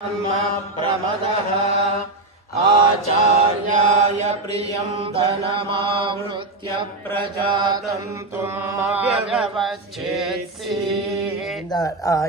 प्रमदः आचार्याय प्रियं धनमावृत्य प्रजातन्तुं ವ್ಯವಚ್ಛೇತ್ಸಿ.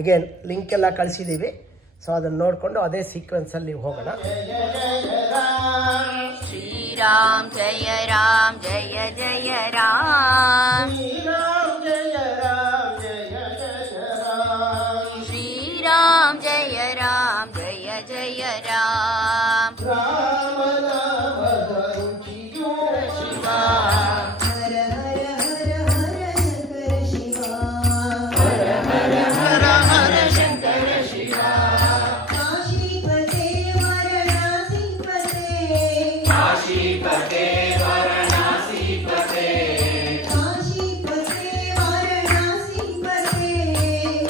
ಈಗ ಲಿಂಕ್ ಎಲ್ಲ ಕಳಿಸಿದೀವಿ, ಸೊ ಅದನ್ನ ನೋಡ್ಕೊಂಡು ಅದೇ ಸೀಕ್ವೆನ್ಸ್ ಅಲ್ಲಿ ಹೋಗೋಣ. ಶ್ರೀರಾಮ್ ಜಯ ರಾಮ್ ಜಯ ಜಯ ರಾಮ್, ಶ್ರೀರಾಮ್ ಜಯ ರಾಮ್ ಜಯ ಜಯ ರಾಮ್, ಶ್ರೀರಾಮ್ ಜಯ ರಾಮ್ ಜಯ ಜಯ ರಾಮ್. ರಾಮನಾಮಧರುಚಿಯೋ ಶಿವ ಹರ ಹರ ಹರ ಹರ ಶಂಕರ ಶಿವ, ಹರ ಹರ ಹರ ಹರ ಶಂಕರ ಶಿವ, ಕಾಶೀಪತೆ ವಾರಣಾಸಿಪತೆ, ಕಾಶೀಪತೆ ವಾರಣಾಸಿಪತೆ, ಕಾಶೀಪತೆ ವಾರಣಾಸಿಪತೆ,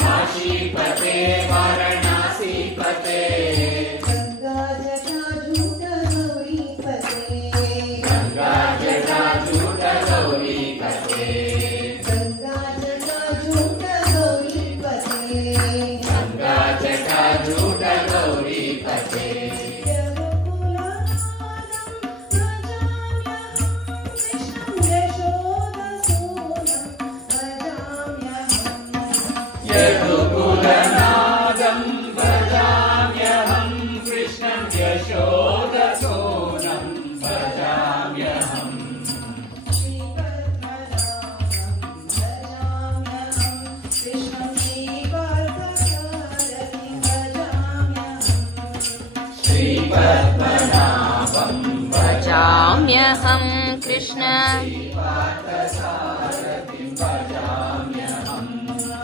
ಕಾಶೀಪತೆ ವಾರಣಾಸಿಪತೆ, ಗಂಗಾ ಜಟಾಜೂಟ ಗೌರೀಪತೆ, ಗಂಗಾ ಜಟಾಜೂಟ ಗೌರೀಪತೆ, ಗಂಗಾ ಜಟಾಜೂಟ ಗೌರೀಪತೆ, ಗಂಗಾ ಜಟಾಜೂಟ ಗೌರೀಪತೆ. ಯದುಕುಲನಾದಂ ಭಜಾಮ್ಯಹಂ ಕೃಷ್ಣಂ ಯಶೋದಸೂನಂ ಭಜಾಮ್ಯಹಂ. ಶ್ರೀಪದ್ಮನಾಭಂ ಭಜಾಮ್ಯಹಂ ಕೃಷ್ಣ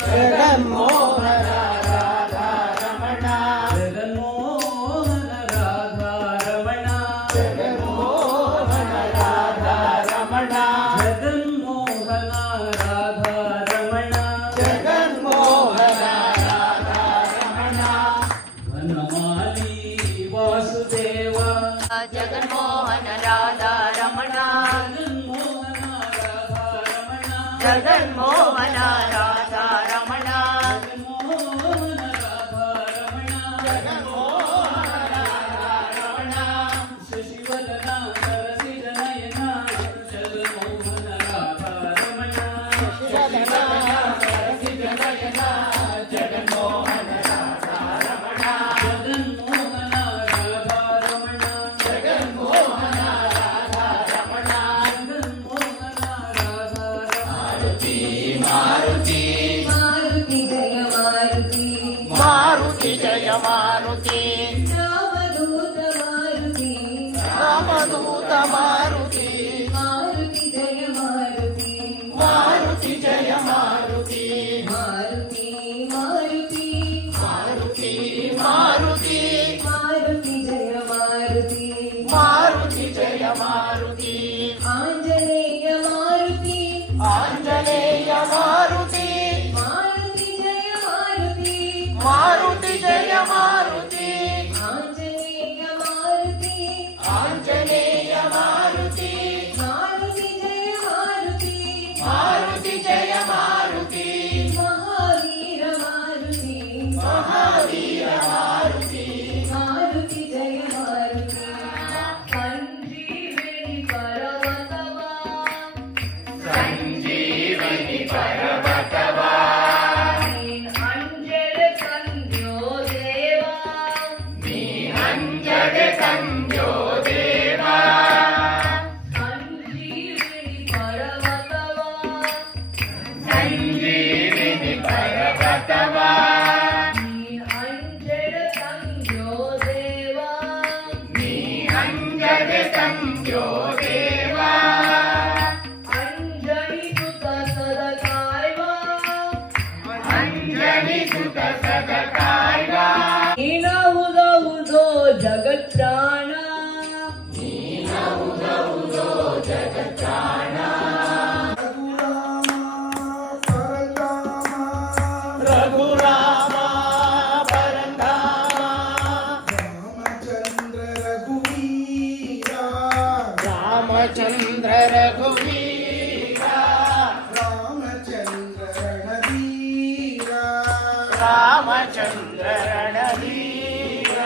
ಜಗನ್ಮೋಹನ ರಾಧಾ ರಮಣ, ಜಗನ್ಮೋಹನ ರಾಧಾ ರಮಣ, ಜಗನ್ಮೋಹನ ರಾಧಾ ರಮಣ, ಜಗನ್ಮೋಹನ ರಾಧಾ ರಮಣ, ಜಗನ್ಮೋಹನ ರಾಧಾ ರಮಣ, ವನಮಾಲಿ ವಾಸುದೇವ, ಜಗನ್ಮೋಹನ ರಾಧಾ ರಮಣ, ಜಗನ್ಮೋಹನ ರಾಧಾ ರಮಣ, ಜಗನ್ಮೋಹನ ರಾಧಾ ರಮಣ, ಶಶಿವದನ ಸರಸಿಜ ನಯನ, ಜಗನ್ಮೋಹನ ರಾಧಾ ರಮಣ, ಸರಸಿಜ ನಯನ, ಜಗನ್ಮೋಹನ ರಾಧಾ ರಮಣ, ಜಗನ್ಮೋಹನ ರಾಧಾ ರಮಣ, ಜಗನ್ಮೋಹನ ರಾಧಾ ರಮಣ. ಜಗನ್ಮೋಹನ ರಾಧಾ ರಮಣ. ಮಾರುತಿ ಮಾರುತಿ ಮಾರುತಿ ಜಯ ಮಾರುತಿ, ಮಾರುತಿ ಜಯ ಮಾರುತಿ, ರಾಮದೂತ ಮಾರುತಿ, ರಾಮದೂತ ಮಾರುತಿ, ಮಾರುತಿ ಜಯ ಮಾರುತಿ, ಮಾರುತಿ ಜಯ ಮಾರುತಿ, ಮಾರುತಿ ಮಾರುತಿ, ಮಾರುತಿ ಮಾರುತಿ, ಮಾರುತಿ ಜಯ ಮಾರುತಿ, ಮಾರುತಿ ಜಯ ಮಾರುತಿ, ಆಂಜನೇಯ ಮಾರುತಿ, ಆಂಜನೇಯ ಮಾರುತಿ, ಮಾರುತಿ ಜಯ ಮಾರುತಿ, ಮಾರುತಿ ಜಯ ಮಾರುತಿ, ಆಂಜನೇಯ ಮಾರುತಿ, ಆಂಜನೇಯ ಮಾರುತಿ, ಮಾರುತಿ ಜಯ ಮಾರುತಿ, ಮಾರುತಿ ಜಯ ಮಾರುತಿ, ಮಹಾವೀರ ಮಾರುತಿ, ಮಹಾವೀರ ಮಾರುತಿ, ಮಾರುತಿ ಜಯ ಮಾರುತಿ, ಸಂಜೀವಿನಿ ಪರ್ವತವ, ಸಂಜೀವನಿ ಪರ್ವತವಾ, ಅಂಜಲ ತಂದ್ಯೋ ದೇವ, ನೀ ಅಂಜದೆ ತಂದ್ಯೋ ದೇವ, ಸಂಜೀವಿನಿ ಪರ್ವತವ, ಸಂಜೀವಿನಿ ಪರ್ವತವಾ, ಅಂಜಲ ತಂದ್ಯೋ ದೇವ, ನೀ ಅಂಜದೆ ತಂದ್ಯೋ ದೇವ, ಅಂಜನಿ ಸುತ ಸದ ಕಾಯ್ವ, ಅಂಜನಿ ಸುತ ಸದ ಕಾಯ್ವ, ನೀನಹುದಹುದೋ ಜಗತ್ರಾಣ, ರಘುರಾಮ ಪರಂಧಾಮ, ರಾಮಚಂದ್ರ ರಘುವೀರ, ರಾಮಚಂದ್ರ ರಣವೀರ,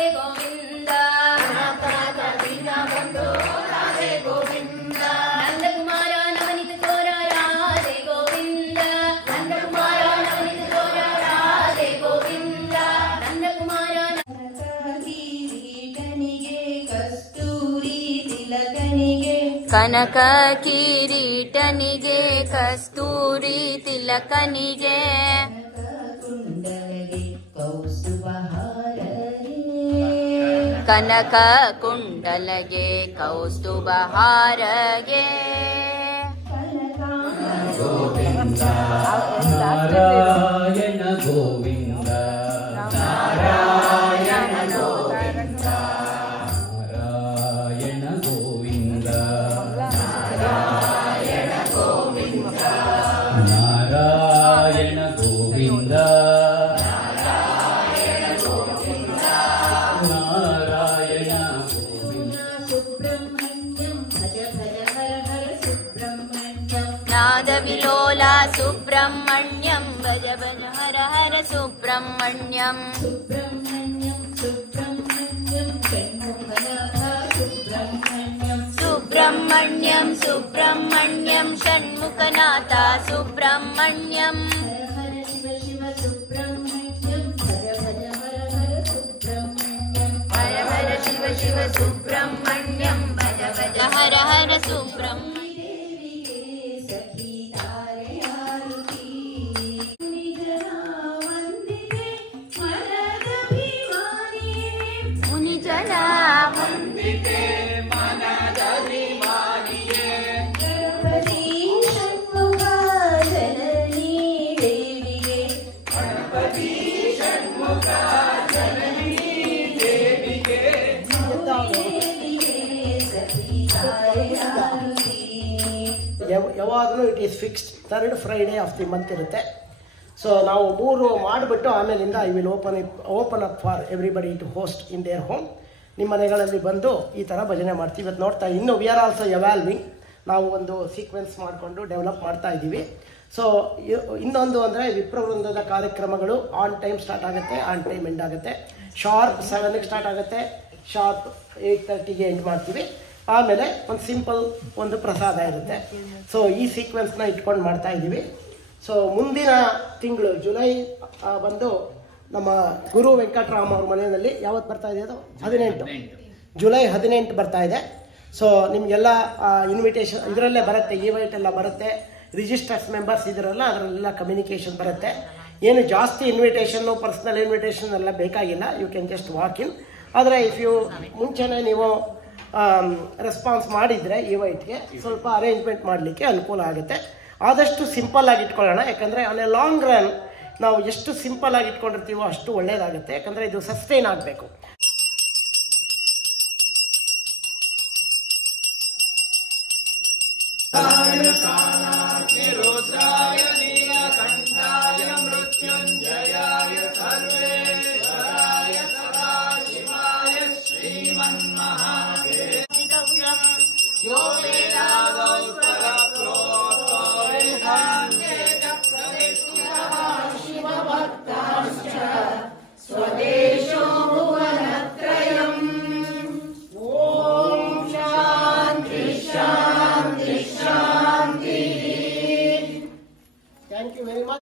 ರಾಧೆ ಗೋವಿಂದ ರಾಧೆ ಗೋವಿಂದ ನಂದಕುಮಾರ ನವನಿತ ತೋರ ರಾಧೆ ಗೋವಿಂದ ನಂದಕುಮಾರ ನವನಿತ ತೋರ ರಾಧೆ ಗೋವಿಂದ ನಂದಕುಮಾರ ಕಿರೀಟನಿಗೆ ಕಸ್ತೂರಿ ತಿಲಕನಿಗೆ ಕನಕ ಕಿರೀಟನಿಗೆ ಕಸ್ತೂರಿ ತಿಲಕನಿಗೆ ಕುಂಡಲಗೆ ಕೌಸ್ತುಭಹಾರಗೆ ಕನಕ ಕುಂಡಲಗೆ ಕೌಸ್ತುಭಹಾರಗೆ ನಾರಾಯಣ ಗೋವಿಂದ ನಾರಾಯಣ ಗೋವಿಂದ ನಾರಾಯಣ ಗೋವಿಂದ ನಾರಾಯಣ ಗೋವಿಂದ ನಾರಾಯಣ ಗೋವಿಂದ ನಾರಾಯಣ ಗೋವಿಂದ ನಾರಾಯಣ ಗೋವಿಂದ ಸುಬ್ರಹ್ಮಣ್ಯಂ ಭಜ ಭಜ ಹರ ಹರ ಸುಬ್ರಹ್ಮಣ್ಯಂ ನಾದ ವಿಲೋಲ ಸುಬ್ರಹ್ಮಣ್ಯಂ ಭಜ ಭಜ ಹರ ಹರ ಸುಬ್ರಹ್ಮಣ್ಯಂ ಸುಬ್ರಹ್ಮಣ್ಯಂ ಸುಬ್ರಹ್ಮಣ್ಯಂ ಷಣ್ಮುಖನಾಥ ಸುಬ್ರಹ್ಮಣ್ಯಂ ಸುಬ್ರಹ್ಮಣ್ಯಂ ಸುಬ್ರಹ್ಮಣ್ಯಂ ಷಣ್ಮುಖನಾಥ ಸುಬ್ರಹ್ಮಣ್ಯಂ ಹರ ಹರ ಶಿವ ಶಿವ ಸುಬ್ರಹ್ಮಣ್ಯಂ ಭಜ ಭಜ ಹರ ಹರ ಸುಬ್ರಹ್ಮಣ್ಯಂ ಹರ ಹರ ಶಿವ ಶಿವ ಸುಬ್ರಹ್ಮಣ್ಯಂ ಭಜ ಭಜ ಹರ ಹರ ಸುಬ್ರಹ್ಮಣ್ಯಂ ದೇವಿಗೆ ಸಖಿ ತಾರೆಯಾರುತಿ ನಿಜನ ವಂದಿಗೆ ಮನದಭಿಮಾನಿಯೇ ಮುನಿಜನ ಗಣಪತಿ ಷಣ್ಮುಖ ಜನನಿ ದೇವಿಗೆ ದೇವಿಗೆ ಸಖಿ ತಾರೆಯಾರುತಿ ಯಾವಾಗಲೂ it is fixed third Friday of the month ಇರುತ್ತೆ. ಸೊ ನಾವು 3 ಮಾಡಿಬಿಟ್ಟು ಆಮೇಲಿಂದ I will open up for everybody to host in their home. ನಿಮ್ಮ ಮನೆಗಳಲ್ಲಿ ಬಂದು ಈ ಥರ ಭಜನೆ ಮಾಡ್ತೀವಿ. ಇವತ್ತು ನೋಡ್ತಾ ಇನ್ನೂ ವಿ ಆರ್ ಆಲ್ಸೋ ಎವಾಲ್ವಿಂಗ್. ನಾವು ಒಂದು ಸೀಕ್ವೆನ್ಸ್ ಮಾಡಿಕೊಂಡು ಡೆವಲಪ್ ಮಾಡ್ತಾ ಇದ್ದೀವಿ. ಸೊ ಇನ್ನೊಂದು ಅಂದರೆ ವಿಪ್ರವೃಂದದ ಕಾರ್ಯಕ್ರಮಗಳು ಆನ್ ಟೈಮ್ ಸ್ಟಾರ್ಟ್ ಆಗುತ್ತೆ, ಆನ್ ಟೈಮ್ ಎಂಡ್ ಆಗುತ್ತೆ. ಶಾರ್ಪ್ 7ಗೆ ಸ್ಟಾರ್ಟ್ ಆಗುತ್ತೆ, ಶಾರ್ಪ್ 8:30ಗೆ ಎಂಡ್ ಮಾಡ್ತೀವಿ. ಆಮೇಲೆ ಒಂದು ಸಿಂಪಲ್ ಒಂದು ಪ್ರಸಾದ ಇರುತ್ತೆ. ಸೊ ಈ ಸೀಕ್ವೆನ್ಸ್ನ ಇಟ್ಕೊಂಡು ಮಾಡ್ತಾ ಇದ್ದೀವಿ. ಸೊ ಮುಂದಿನ ತಿಂಗಳು ಜುಲೈ ಬಂದು ನಮ್ಮ ಗುರು ವೆಂಕಟರಾಮ್ ಅವ್ರ ಮನೆಯಲ್ಲಿ ಯಾವತ್ತು ಬರ್ತಾ ಇದೆ ಅದು 18 ಜುಲೈ 18 ಬರ್ತಾ ಇದೆ. ಸೊ ನಿಮಗೆಲ್ಲ ಇನ್ವಿಟೇಷನ್ ಇದರಲ್ಲೇ ಬರುತ್ತೆ, ಈವೆಂಟ್ ಎಲ್ಲ ಬರುತ್ತೆ, ರಿಜಿಸ್ಟರ್ಸ್ ಮೆಂಬರ್ಸ್ ಇದರಲ್ಲ ಅದರಲ್ಲೆಲ್ಲ ಕಮ್ಯುನಿಕೇಷನ್ ಬರುತ್ತೆ. ಏನು ಜಾಸ್ತಿ ಇನ್ವಿಟೇಷನ್ನು ಪರ್ಸ್ನಲ್ ಇನ್ವಿಟೇಷನ್ ಎಲ್ಲ ಬೇಕಾಗಿಲ್ಲ, you can just walk in. ಆದರೆ ಇಫ್ ಯು ಮುಂಚೆನೇ ನೀವು ರೆಸ್ಪಾನ್ಸ್ ಮಾಡಿದರೆ ಈವೆಂಟ್ಗೆ ಸ್ವಲ್ಪ ಅರೇಂಜ್ಮೆಂಟ್ ಮಾಡಲಿಕ್ಕೆ ಅನುಕೂಲ ಆಗುತ್ತೆ. ಆದಷ್ಟು ಸಿಂಪಲ್ ಆಗಿ ಇಟ್ಕೊಳ್ಳೋಣ, ಯಾಕಂದರೆ ಆನ್ ಎ ಲಾಂಗ್ ರನ್ ನಾವು ಎಷ್ಟು ಸಿಂಪಲ್ ಆಗಿ ಇಟ್ಕೊಂಡಿರ್ತೀವೋ ಅಷ್ಟು ಒಳ್ಳೆಯದಾಗುತ್ತೆ. ಯಾಕಂದರೆ ಇದು ಸಸ್ಟೈನ್ ಆಗಬೇಕು. यो वेदागौ